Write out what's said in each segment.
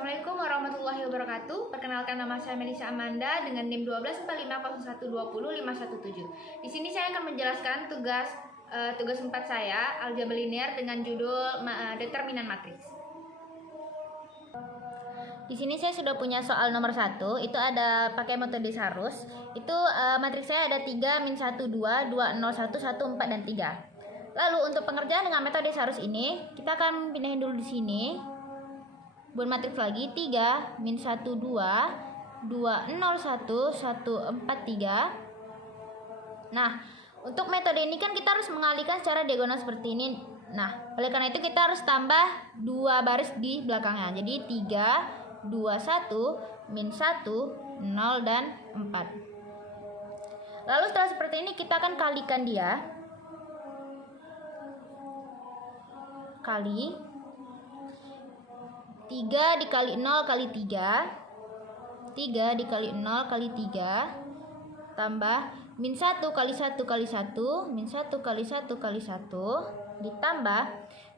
Assalamualaikum warahmatullahi wabarakatuh. Perkenalkan, nama saya Melisa Amanda dengan NIM 124501205117. Di sini saya akan menjelaskan tugas 4 saya, aljabar linear, dengan judul determinan matriks. Di sini saya sudah punya soal nomor 1, itu ada pakai metode Sarus. Itu matriks saya ada 3, min 1, 2, 2, 0, 1, 1, 4, dan 3. Lalu untuk pengerjaan dengan metode Sarus ini, kita akan pindahin dulu di sini. Buat matriks lagi 3, min 1, 2, 2, 0, 1, 1, 4, 3. Nah, untuk metode ini kan kita harus mengalihkan secara diagonal seperti ini. Nah, oleh karena itu kita harus tambah 2 baris di belakangnya. Jadi 3, 2, 1, min 1, 0, dan 4. Lalu setelah seperti ini kita akan kalikan dia. Kali 3 dikali 0 kali 3, 3 dikali 0 kali 3, tambah min 1 kali 1 kali 1, min 1 kali 1 kali 1, ditambah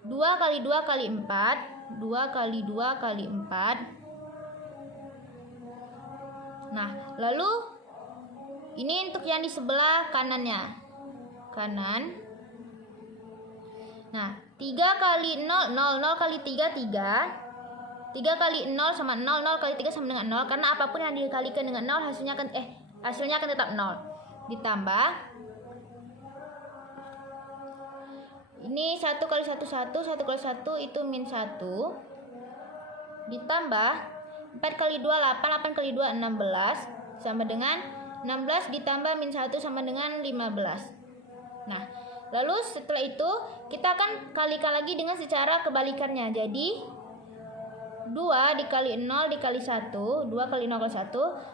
2 kali 2 kali 4, 2 kali 2 kali 4. Nah, lalu ini untuk yang di sebelah kanannya. Kanan. Nah, 3 kali 0, 0, 0 kali 3, 3. 3 kali 0 sama 0, 0 kali 3 sama dengan 0. Karena apapun yang dikalikan dengan 0 hasilnya akan tetap 0. Ditambah ini 1 kali 1, 1, 1 kali 1 itu min 1. Ditambah 4 kali 2, 8, 8 kali 2, 16. Sama dengan 16 ditambah min 1 sama dengan 15. Nah, lalu setelah itu kita akan kalikan lagi dengan secara kebalikannya. Jadi 2 dikali 0 dikali 1, 2 kali 0 kali 1,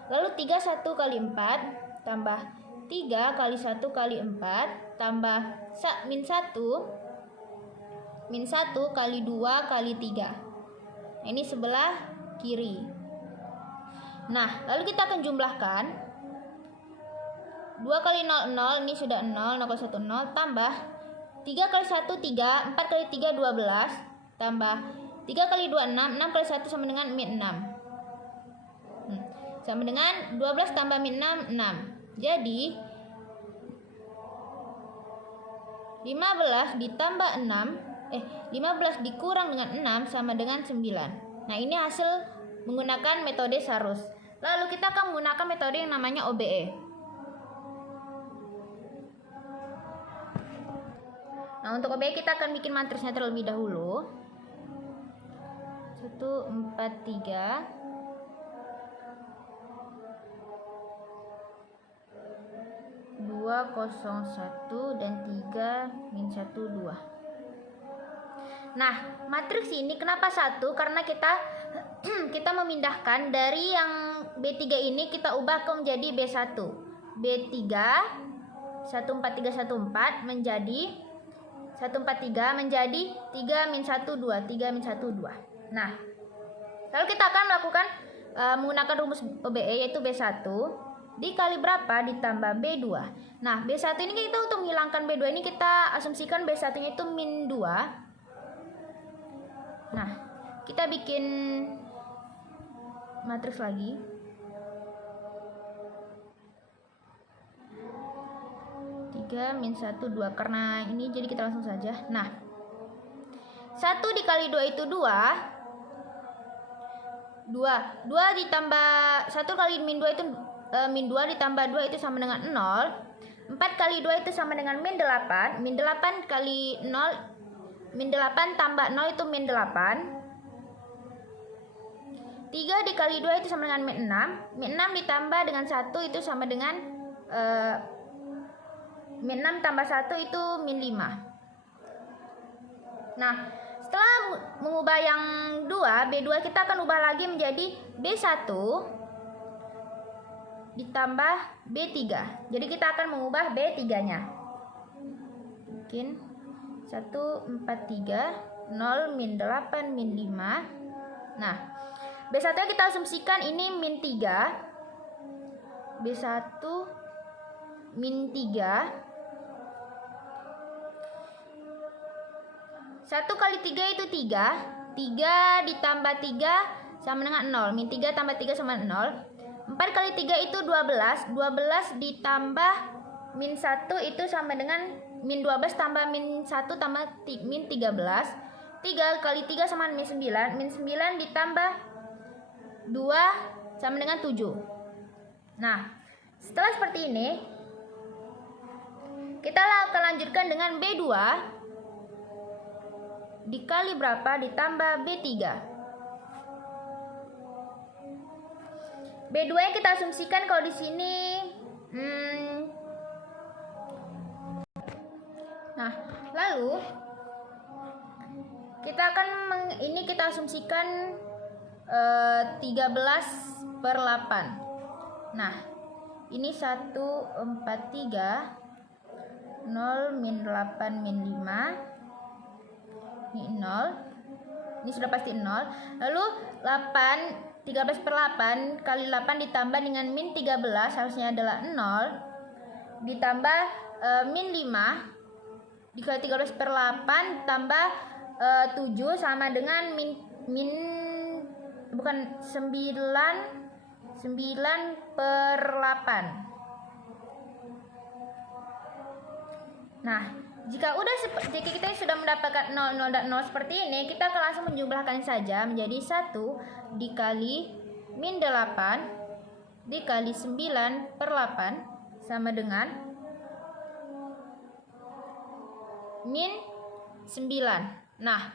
lalu 3 1 kali 4, tambah 3 kali 1 kali 4, tambah min 1 kali 2 kali 3. Ini sebelah kiri. Nah, lalu kita akan jumlahkan 2 kali 0, 0, ini sudah 0, 0 kali 1, 0, tambah 3 kali 1, 3, 4 kali 3, 12, tambah 3 kali 2, 6, 6 kali 1 sama dengan min 6. Sama dengan 12 tambah min 6, 6. Jadi 15 ditambah 15 dikurang dengan 6 sama dengan 9. Nah, ini hasil menggunakan metode Sarus. Lalu kita akan menggunakan metode yang namanya OBE. Nah, untuk OBE kita akan bikin matriksnya terlebih dahulu. 1, 4, 3, 2, 0, 1, dan 3, min 1, 2. Nah, matriks ini kenapa 1? Karena kita memindahkan dari yang B3 ini kita ubah ke menjadi B1. B3 143 14 menjadi 143 menjadi 3 min 1 2, 3 min 1 2. Nah, lalu kita akan melakukan menggunakan rumus OBE, yaitu B1 dikali berapa ditambah B2. Nah, B1 ini kita untuk menghilangkan B2 ini kita asumsikan B1 nya itu min 2. Nah, kita bikin matriks lagi. Min 1 2, karena ini jadi kita langsung saja. Nah, 1 dikali 2 itu 2 ditambah 1 kali min 2 itu min 2 ditambah 2 itu sama dengan 0. 4 kali 2 itu sama dengan min 8. Min 8 kali 0, min 8 tambah 0 itu min 8. 3 dikali 2 itu sama dengan min 6. Min 6 ditambah dengan 1 itu sama dengan min 6 tambah 1 itu min 5. Nah, setelah mengubah yang 2, B2 kita akan ubah lagi menjadi B1 ditambah B3. Jadi kita akan mengubah B3-nya. Bikin 1, 4, 3, 0, min 8, min 5. Nah, B1-nya kita asumsikan ini min 3. B1 min 3. 1 kali 3 itu 3. 3 ditambah 3 sama dengan 0. Min 3 tambah 3 sama 0. 4 kali 3 itu 12. 12 ditambah min 1 itu sama dengan min 12 tambah min 1 tambah min 13. 3 kali 3 sama min 9. Min 9 ditambah 2 sama dengan 7. Nah, setelah seperti ini, kita akan lanjutkan dengan B2 dikali berapa ditambah B3. B2 yang kita asumsikan kalau di sini nah, lalu kita akan ini kita asumsikan 13/8. Nah, ini 1, 4, 3, 0, min 8, min 5. Ini 0. Ini sudah pasti 0. Lalu 13/8 kali 8 ditambah dengan min 13 harusnya adalah 0. Ditambah min 5 dikali 13/8 tambah 7 sama dengan bukan 9/8. Nah, jika kita sudah mendapatkan 0, 0, dan 0 seperti ini, kita akan langsung menjumlahkan saja menjadi 1 dikali min 8 dikali 9/8 sama dengan min 9. Nah,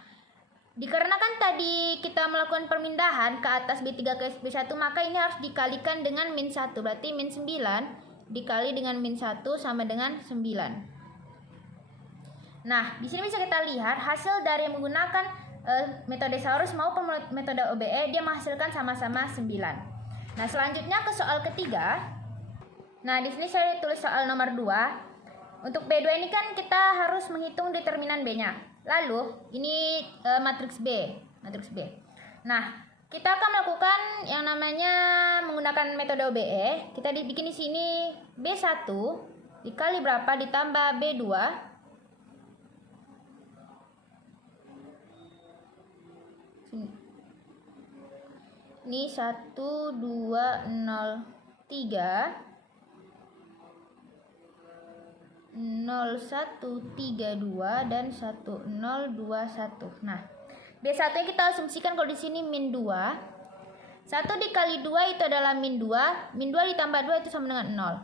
dikarenakan tadi kita melakukan permindahan ke atas B3 ke B1, maka ini harus dikalikan dengan min 1. Berarti min 9 dikali dengan min 1 sama dengan 9. Nah, di sini bisa kita lihat hasil dari menggunakan metode Saurus maupun metode OBE, dia menghasilkan sama-sama 9. Nah, selanjutnya ke soal ketiga. Nah, di sini saya tulis soal nomor 2. Untuk B2 ini kan kita harus menghitung determinan B-nya. Lalu, ini matriks B. Nah, kita akan melakukan yang namanya menggunakan metode OBE. Kita bikin di sini B1 dikali berapa ditambah B2. Ini 1, 2, 0, 3, 0, 1, 3, 2, dan 1, 0, 2, 1. Nah, B1 yang kita asumsikan kalau di sini min 2. 1 dikali 2 itu adalah min 2. Min 2 ditambah 2 itu sama dengan 0.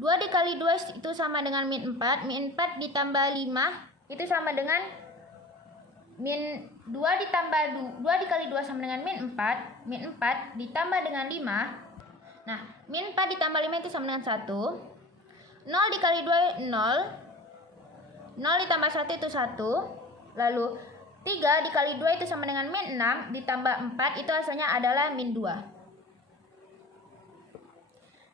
2 dikali 2 itu sama dengan min 4. Min 4 ditambah 5 itu sama dengan min 2 ditambah 2 dikali 2 sama dengan min 4. Min 4 ditambah dengan 5. Nah, min 4 ditambah 5 itu sama dengan 1. 0 dikali 2 0. 0 ditambah 1 itu 1. Lalu 3 dikali 2 itu sama dengan min 6 ditambah 4 itu hasilnya adalah min 2.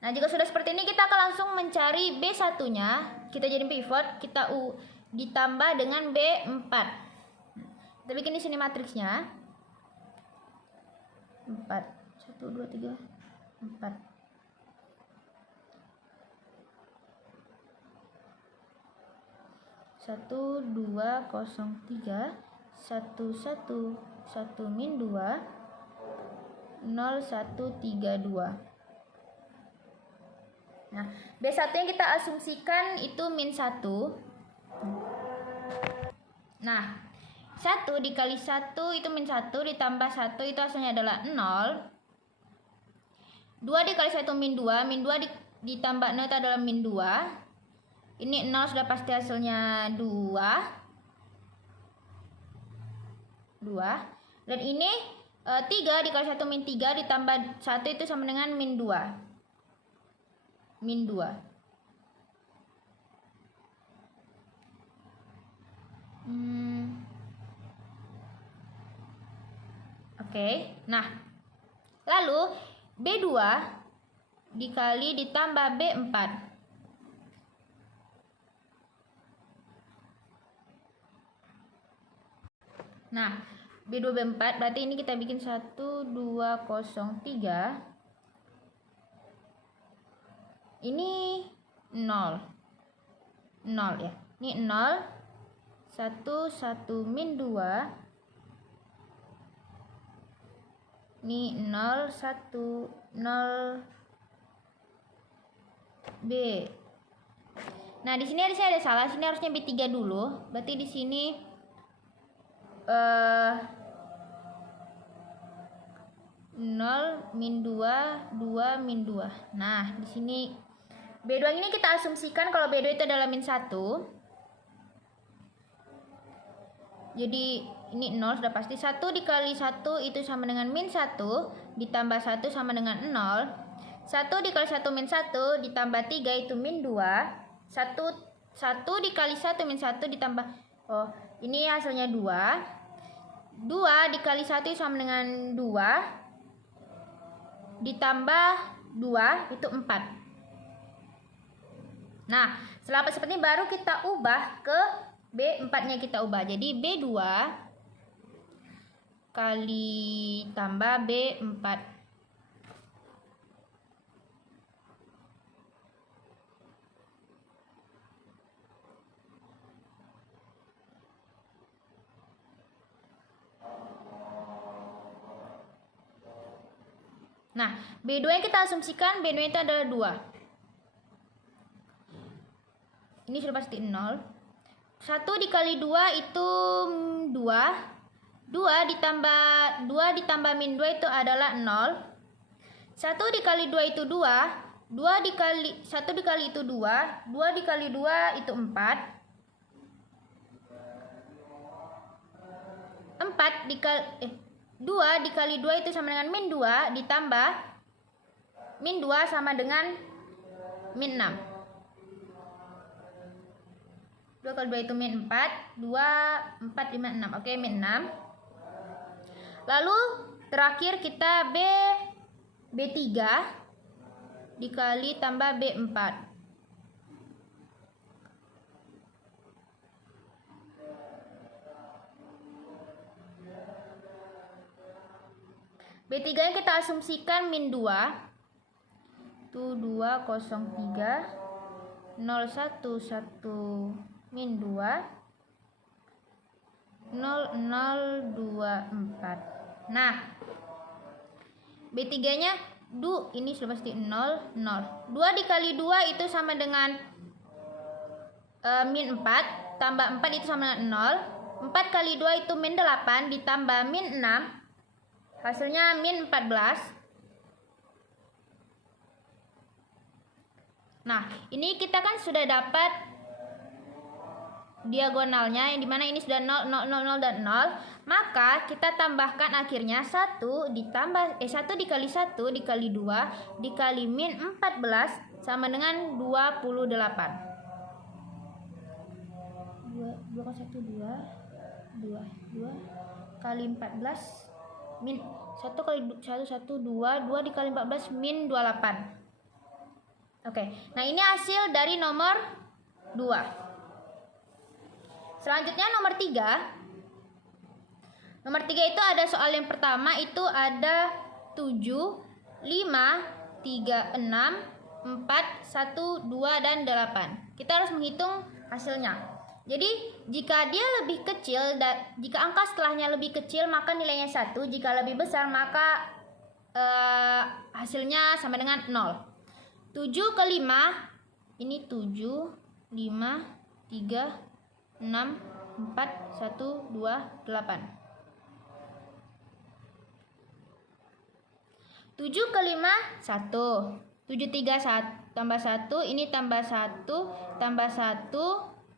Nah, jika sudah seperti ini kita akan langsung mencari B1-nya. Kita jadi pivot, kita ditambah dengan B4. Kita bikin di sini matriksnya. 4. 1, 2, 3, 4. Satu, 2, 0, 3, 1, 1, 1, min 2, 0, 1, 3, 2. Nah, B1 yang kita asumsikan itu min 1. Nah, 1 dikali 1 itu min 1 ditambah 1 itu hasilnya adalah 0. 2 dikali 1 min 2. Min 2 ditambah 0 itu adalah min 2. Ini 0 sudah pasti hasilnya 2. Dan ini 3 dikali 1 min 3 ditambah 1 itu sama dengan min 2. Min 2. Oke. Nah, lalu B2 dikali ditambah B4. Nah, B2 B4 berarti ini kita bikin 1, 2, 0, 3. Ini 0. 0 ya. Ini 0, 1, 1 min 2. Ini 0, 1, 0 B. Nah, di sini saya ada salah. Sini harusnya B3 dulu. Berarti di sini 0 min 2, 2 min 2. Nah, di sini B2 ini kita asumsikan kalau B2 itu adalah min 1. Jadi ini 0 sudah pasti. 1 dikali 1 itu sama dengan min 1 ditambah 1 sama dengan 0. 1 dikali 1 min 1 ditambah 3 itu min 2. 1 dikali 1 min 1 ditambah, oh ini hasilnya 2. 2 dikali 1 sama dengan 2 ditambah 2 itu 4. Nah, setelah seperti ini baru kita ubah ke B4-nya kita ubah. Jadi B2 kali tambah B4. Nah, B2 yang kita asumsikan B2 itu adalah 2. Ini sudah pasti 0. 1 dikali 2 itu 2. 2 ditambah min 2 itu adalah 0. 1 dikali 2 itu 2. 1 dikali itu 2. 2 dikali 2 itu 4. 2 dikali 2 itu sama dengan min 2 ditambah min 2 sama dengan min 6. 2 kali 2 itu min 4. 2, 4, 5, 6. Oke, min 6. Lalu terakhir kita B3 dikali tambah B4. B3 yang kita asumsikan min 2. Itu 2, 0, 3. 0, 1, 1 min 2. 0, 0, 2, 4. Nah, B3 nya ini sudah pasti 0, 0. 2 dikali 2 itu sama dengan min 4. Tambah 4 itu sama dengan 0. 4 kali 2 itu min 8 ditambah min 6. Hasilnya min 14. Nah, ini kita kan sudah dapat diagonalnya, yang dimana ini sudah 0, 0, 0, 0, dan 0. Maka kita tambahkan akhirnya 1 ditambah 1 dikali 1 dikali 2 dikali min 14 sama dengan 28. 2, 2 kali 14 min 1 kali 1, 1, 2 dikali 14 min 28. Oke, nah ini hasil dari nomor 2. Selanjutnya nomor 3. Nomor 3 itu ada soal yang pertama itu ada 7, 5, 3, 6, 4, 1, 2, dan 8. Kita harus menghitung hasilnya. Jadi jika dia lebih kecil, jika angka setelahnya lebih kecil maka nilainya 1. Jika lebih besar maka hasilnya sama dengan 0. 7 ke 5 ini 7, 5, 3, 6, 4, 1, 2, 8. 7 ke 5 1. 7, 3, 1 tambah 1 ini tambah 1 tambah 1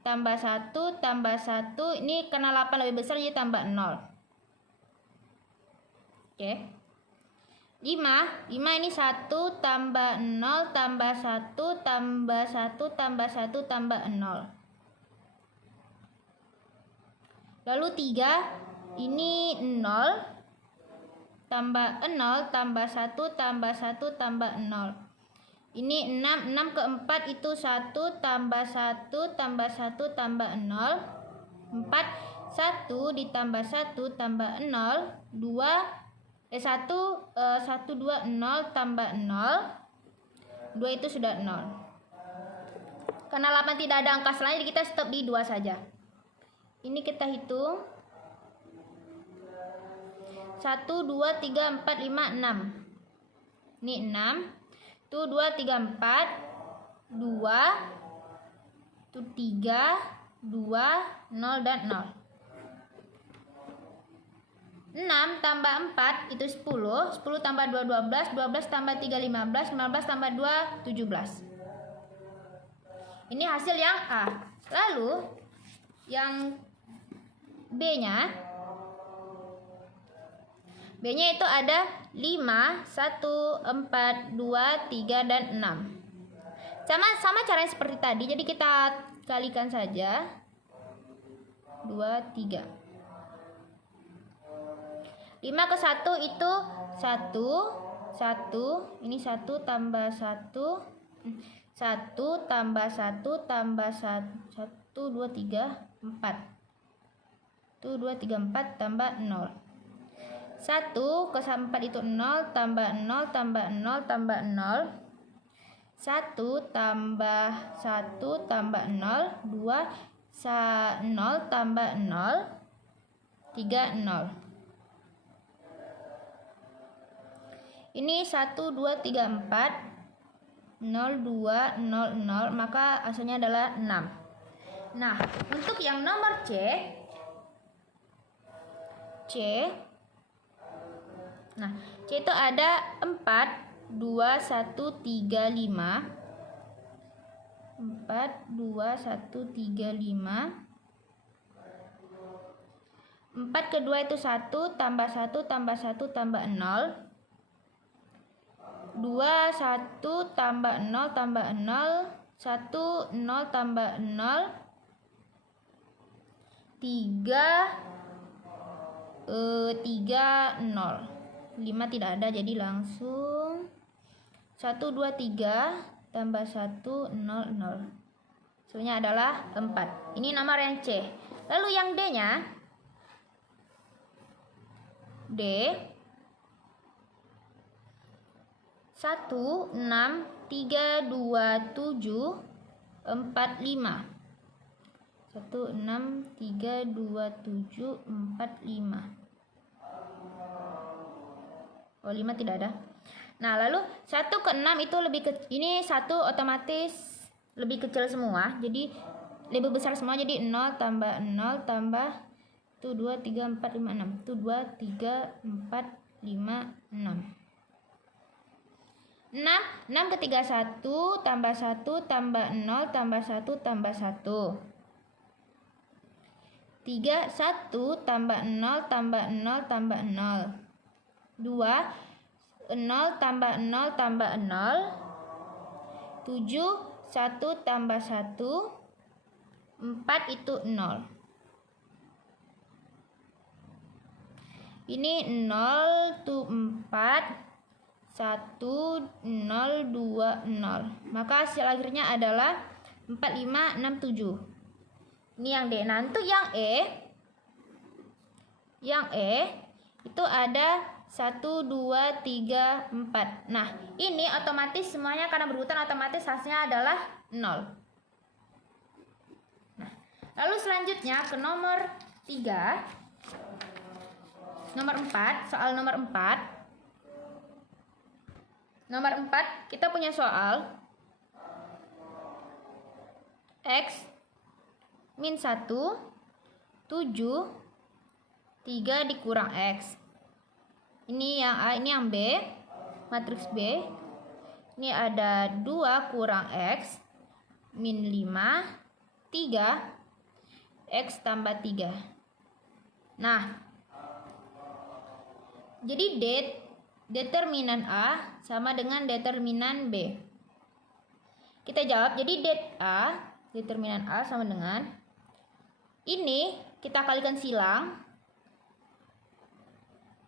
tambah 1 tambah 1, ini karena 8 lebih besar jadi tambah 0. Oke. 5 ini 1 tambah 0 tambah 1 tambah 1 tambah 1 tambah 0. Lalu 3 ini 0 tambah 0 tambah 1 tambah 1 tambah 0. Ini 6 ke 4 itu 1 tambah 1 tambah 1 tambah 0. 4 1 ditambah 1 tambah 0. 1 1 2 0 tambah 0. 2 itu sudah 0. Karena 8 tidak ada angka selain, jadi kita stop di 2 saja. Ini kita hitung. 1 1, 2, 3, 4, 5, 6. Ini 6. Tuh 2, 3, 4. 2. Tuh 3, 2, 0, dan 0. 6 tambah 4 itu 10. 10 tambah 2, 12. 12 tambah 3, 15. 15 tambah 2, 17. Ini hasil yang A. Lalu yang B-nya. B-nya itu ada 5, 1, 4, 2, 3, dan 6. Sama caranya seperti tadi. Jadi kita kalikan saja. 2, 3. 5 ke 1 itu 1. 1. Ini 1 tambah 1. 1 tambah 1 tambah 1, 2, 3, 4. Tuh 2, 3, 4 tambah 0. 1 ke 4 itu 0 tambah 0 tambah 0 tambah 0. 1 tambah 1 tambah 0. 2, 0 tambah 0. 3, 0. Ini 1, 2, 3, 4. 0, 2, 0, 0. Maka hasilnya adalah 6. Nah, untuk yang nomor C. Nah, C itu ada 4, 2, 1, 3, 5. 4, 2, 1, 3, 5. 4 kedua itu 1 tambah 1 tambah 1 tambah 0. 2, 1 tambah 0 tambah 0. 1, 0 tambah 0. 3, 0. 5 tidak ada, jadi langsung 1, 2, 3 tambah 1, 0, 0. Hasilnya adalah 4. Ini nomor yang C. Lalu yang D-nya. D. 1, 6, 3, 2, 7, 4, 5. 1, 6, 3, 2, 7, 4, 5. Oh, 5 tidak ada. Nah, lalu 1 ke 6 itu lebih kecil. Ini 1 otomatis lebih kecil semua. Jadi lebih besar semua. Jadi 0 tambah 0 tambah. Itu 2, 3, 4, 5, 6. Itu 2, 3, 4, 5, 6. 6 ketiga 1 tambah 1 tambah 0 tambah 1 tambah 1. 3, 1 tambah 0 tambah 0 tambah 0. 2, 0 tambah 0 tambah 0. 7, 1 tambah 1. 4 itu 0. Ini 0 tuh 4. 1, 0, 2, 0. Maka hasil akhirnya adalah 4, 5, 6, 7. Ini yang D. Nah, untuk yang E. Yang E itu ada 1, 2, 3, 4. Nah, ini otomatis semuanya karena berurutan, otomatis hasilnya adalah 0. Nah, lalu selanjutnya ke nomor 3. Nomor 4, soal nomor 4. Nomor 4, kita punya soal X min 1, 7, 3 dikurang X. Ini yang A, ini yang B, matriks B. Ini ada 2 kurang X min 5, 3, X tambah 3. Nah, jadi determinan A sama dengan determinan B. Kita jawab, jadi determinan A sama dengan ini kita kalikan silang.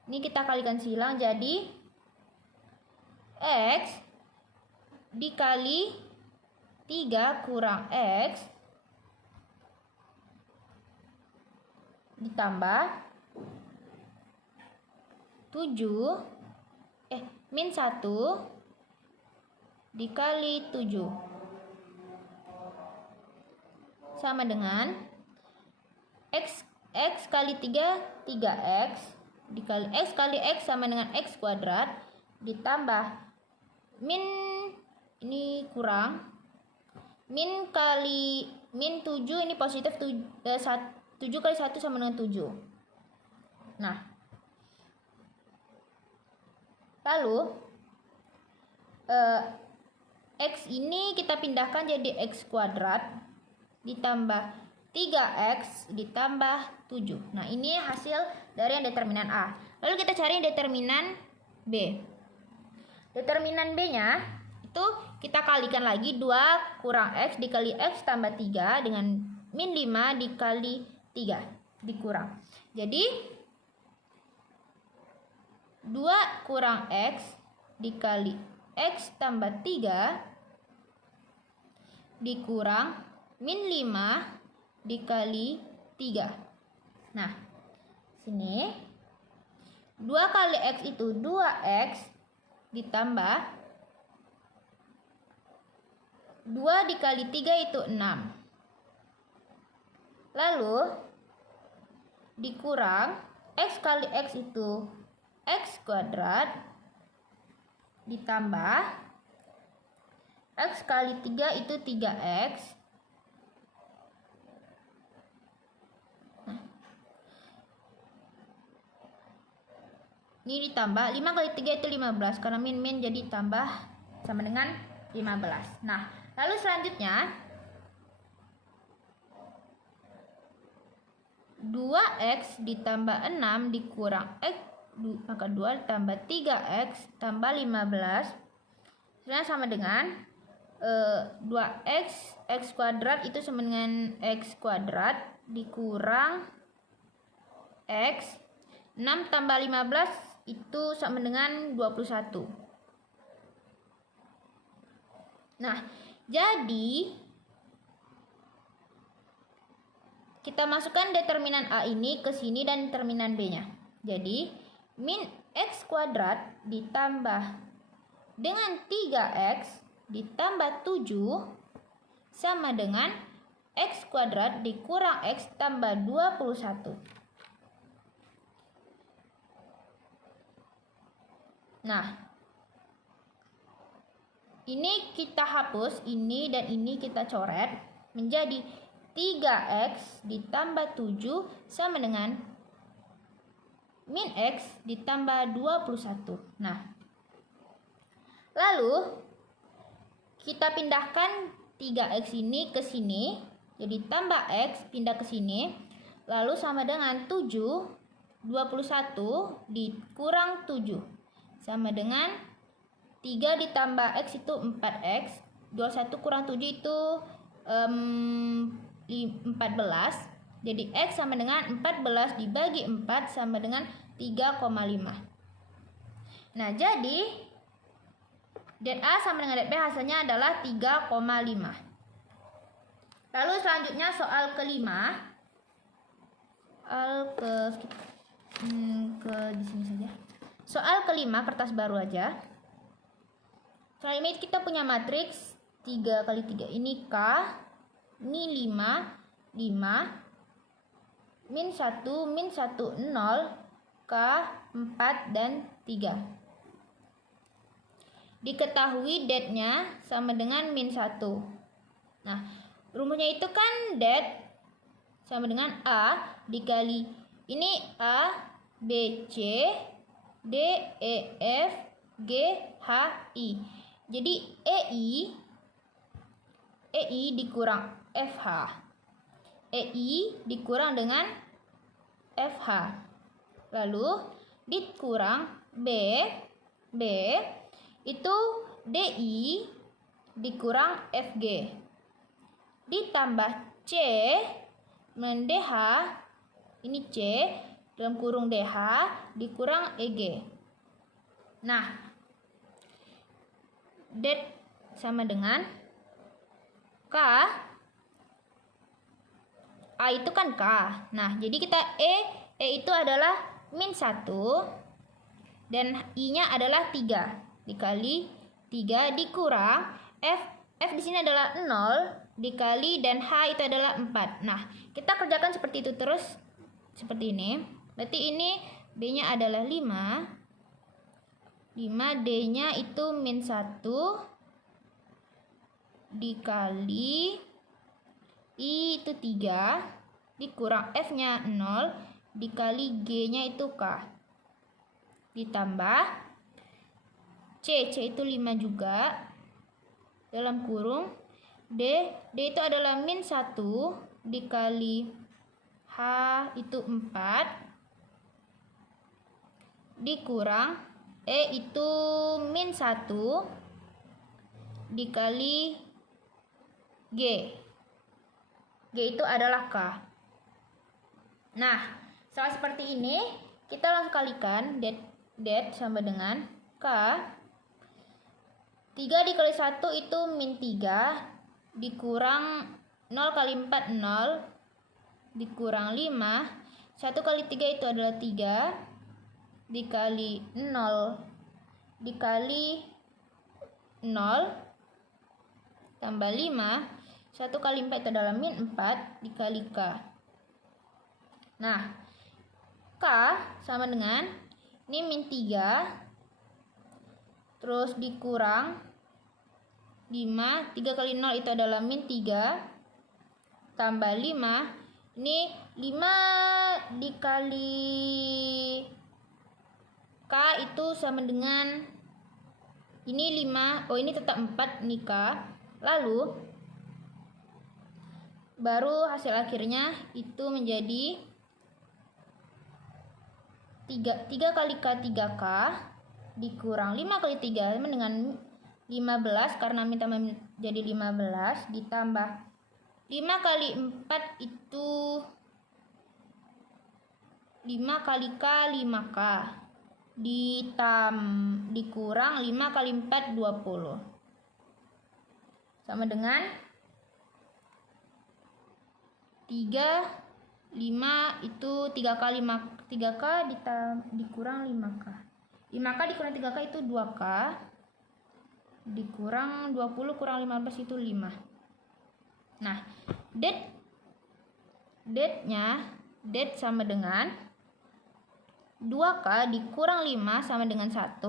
Ini kita kalikan silang, jadi X dikali 3 kurang X ditambah 7 min 1 dikali 7 sama dengan X kali 3, 3X dikali X kali X sama dengan X kuadrat ditambah min ini kurang min 7 ini positif 7 kali 1 sama dengan 7. Nah, lalu X ini kita pindahkan jadi X kuadrat ditambah 3X ditambah 7. Nah, ini hasil dari yang determinan A. Lalu kita cari determinan B. Determinan B-nya itu kita kalikan lagi 2 kurang X dikali X tambah 3 dengan min 5 dikali 3 dikurang. Jadi 2 kurang X dikali X tambah 3 dikurang min 5 dikali 3. Nah, sini 2 kali X itu 2X ditambah 2 dikali 3 itu 6. Lalu dikurang X kali X itu X kuadrat ditambah X kali 3 itu 3X. Ini ditambah 5 kali 3 itu 15 karena min jadi tambah sama dengan 15. Nah, lalu selanjutnya 2X ditambah 6 dikurang X maka 2 ditambah 3X tambah 15 sama dengan 2X X kuadrat itu sama dengan X kuadrat dikurang X 6 tambah 15 itu sama dengan 21. Nah, jadi kita masukkan determinan A ini ke sini dan determinan B-nya. Jadi, min X kuadrat ditambah dengan 3X ditambah 7 sama dengan X kuadrat dikurang X tambah 21. Nah, ini kita hapus, ini dan ini kita coret menjadi 3X ditambah 7 sama dengan min X ditambah 21. Nah, lalu kita pindahkan 3X ini ke sini, jadi tambah X pindah ke sini, lalu sama dengan 7, 21 dikurang 7 sama dengan 3 ditambah X itu 4X, 21 kurang 7 itu 14. Jadi X sama dengan 14 dibagi 4 sama dengan 3,5. Nah, jadi det A sama dengan det B hasilnya adalah 3,5. Lalu selanjutnya soal kelima. Di sini saja. Soal kelima, kertas baru aja. Soal ini kita punya matriks 3 kali 3. Ini K, ini 5, 5, min 1, min 1, 0, K, 4, dan 3. Diketahui det-nya sama dengan min 1. Nah, rumusnya itu kan det sama dengan A dikali ini A, B, C, D, E, F, G, H, I. Jadi EI dikurang FH. EI dikurang dengan FH. Lalu dikurang B itu DI dikurang FG. Ditambah C DH, ini C dalam kurung DH dikurang EG. Nah, det sama dengan K, A itu kan K. Nah, jadi kita E itu adalah min 1 dan I-nya adalah 3 dikali 3 dikurang F di sini adalah 0 dikali dan H itu adalah 4. Nah, kita kerjakan seperti itu terus seperti ini. Berarti ini B-nya adalah 5. 5, D-nya itu min 1 dikali I itu 3 dikurang F-nya 0 dikali G-nya itu K. Ditambah C itu 5 juga. Dalam kurung D itu adalah min 1 dikali H itu 4 dikurang E itu min 1 dikali G. G itu adalah K. Nah, setelah seperti ini, kita langsung kalikan det sama dengan K. 3 dikali 1 itu min 3 dikurang 0 kali 4 0 dikurang 5. 1 kali 3 itu adalah 3 dikali 0 dikali 0 tambah 5. 1 kali 4 itu adalah min 4 dikali K. Nah, K sama dengan ini min 3 terus dikurang 5. 3 kali 0 itu adalah min 3 tambah 5. Ini 5 dikali K itu sama dengan ini 5. Oh, ini tetap 4 nih K. Lalu baru hasil akhirnya itu menjadi 3 kali K 3K dikurang 5 kali 3 sama dengan 15 karena min tambah jadi 15 ditambah 5 kali 4 itu 5 kali K 5K dikurang 5 kali 4 20 sama dengan 3 itu 3K 3K dikurang 5K. 5K dikurang 3K itu 2K dikurang 20 kurang 15 itu 5. Nah, det sama dengan 2K dikurang 5 sama dengan 1.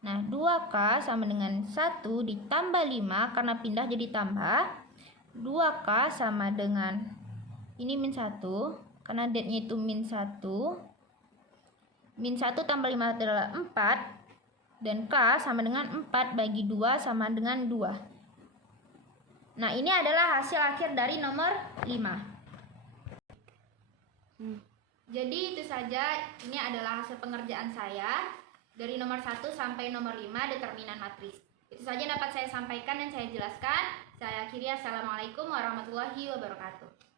Nah, 2K sama dengan 1 ditambah 5 karena pindah jadi tambah. 2K sama dengan ini min 1 karena det-nya itu min 1. Min 1 tambah 5 adalah 4 dan K sama dengan 4 bagi 2 sama dengan 2. Nah, ini adalah hasil akhir dari nomor 5. Jadi itu saja, ini adalah hasil pengerjaan saya dari nomor 1 sampai nomor 5 determinan matris. Itu saja dapat saya sampaikan dan saya jelaskan. Saya akhiri, assalamualaikum warahmatullahi wabarakatuh.